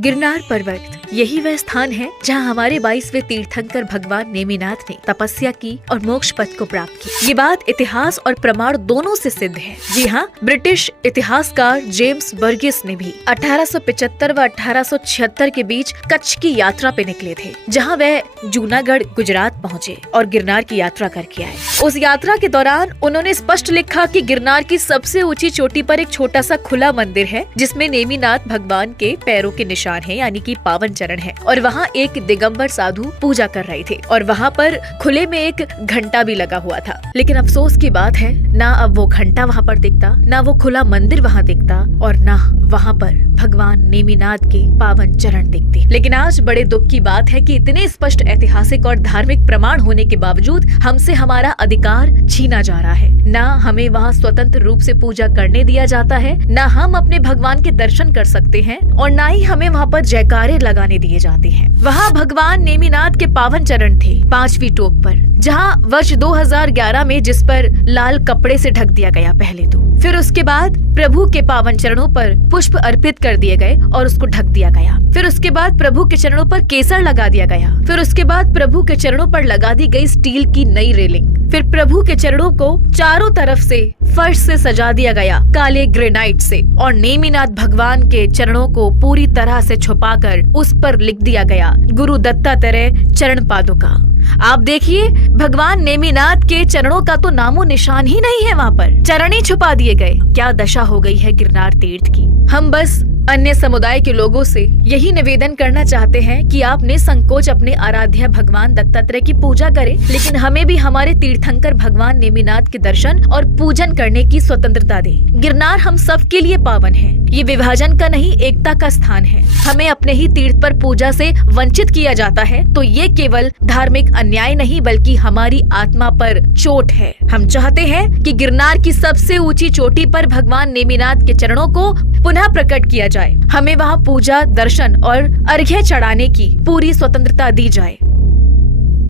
गिरनार पर्वत यही वह स्थान है जहां हमारे 22वें तीर्थंकर भगवान नेमिनाथ ने तपस्या की और मोक्ष पद को प्राप्त किया। ये बात इतिहास और प्रमाण दोनों से सिद्ध है। जी हाँ, ब्रिटिश इतिहासकार जेम्स बर्गिस ने भी 1875 व 1876 के बीच कच्छ की यात्रा पे निकले थे, जहां वह जूनागढ़ गुजरात पहुँचे और गिरनार की यात्रा करके आए। उस यात्रा के दौरान उन्होंने स्पष्ट लिखा कि गिरनार की सबसे ऊंची चोटी पर एक छोटा सा खुला मंदिर है, जिसमें नेमिनाथ भगवान के पैरों के निशान है, यानी कि पावन चरण है, और वहाँ एक दिगंबर साधु पूजा कर रहे थे और वहाँ पर खुले में एक घंटा भी लगा हुआ था। लेकिन अफसोस की बात है, ना अब वो घंटा वहाँ पर दिखता, ना वो खुला मंदिर वहाँ दिखता, और ना वहाँ पर भगवान नेमिनाथ के पावन चरण दिखते। लेकिन आज बड़े दुख की बात है कि इतने स्पष्ट ऐतिहासिक और धार्मिक प्रमाण होने के बावजूद हमसे हमारा अधिकार छीना जा रहा है। ना हमें वहाँ स्वतंत्र रूप से पूजा करने दिया जाता है, ना हम अपने भगवान के दर्शन कर सकते हैं, और ना ही हमें वहाँ पर जयकारे लगाने दिए जाते हैं। वहाँ भगवान नेमिनाथ के पावन चरण थे 5वीं टोक पर, जहाँ वर्ष 2011 में जिस पर लाल कपड़े से ढक दिया गया पहले तो, फिर उसके बाद प्रभु के पावन चरणों पर पुष्प अर्पित कर दिए गए और उसको ढक दिया गया। फिर उसके बाद प्रभु के चरणों पर केसर लगा दिया गया। फिर उसके बाद प्रभु के चरणों पर लगा दी गई स्टील की नई रेलिंग। फिर प्रभु के चरणों को चारों तरफ से फर्श से सजा दिया गया काले ग्रेनाइट से, और नेमिनाथ भगवान के चरणों को पूरी तरह से छुपाकर उस पर लिख दिया गया गुरु दत्तात्रेय चरण पादुका। आप देखिए, भगवान नेमिनाथ के चरणों का तो नामो निशान ही नहीं है, वहाँ पर चरण ही छुपा दिए गए। क्या दशा हो गई है गिरनार तीर्थ की। हम बस अन्य समुदाय के लोगों से यही निवेदन करना चाहते हैं कि आप निसंकोच अपने आराध्य भगवान दत्तात्रेय की पूजा करें, लेकिन हमें भी हमारे तीर्थंकर भगवान नेमिनाथ के दर्शन और पूजन करने की स्वतंत्रता दें। गिरनार हम सब के लिए पावन है। ये विभाजन का नहीं, एकता का स्थान है। हमें अपने ही तीर्थ पर पूजा से वंचित किया जाता है तो ये केवल धार्मिक अन्याय नहीं, बल्कि हमारी आत्मा पर चोट है। हम चाहते हैं कि गिरनार की सबसे ऊंची चोटी पर भगवान नेमिनाथ के चरणों को पुनः प्रकट किया जाए। हमें वहाँ पूजा, दर्शन और अर्घ्य चढ़ाने की पूरी स्वतंत्रता दी जाए।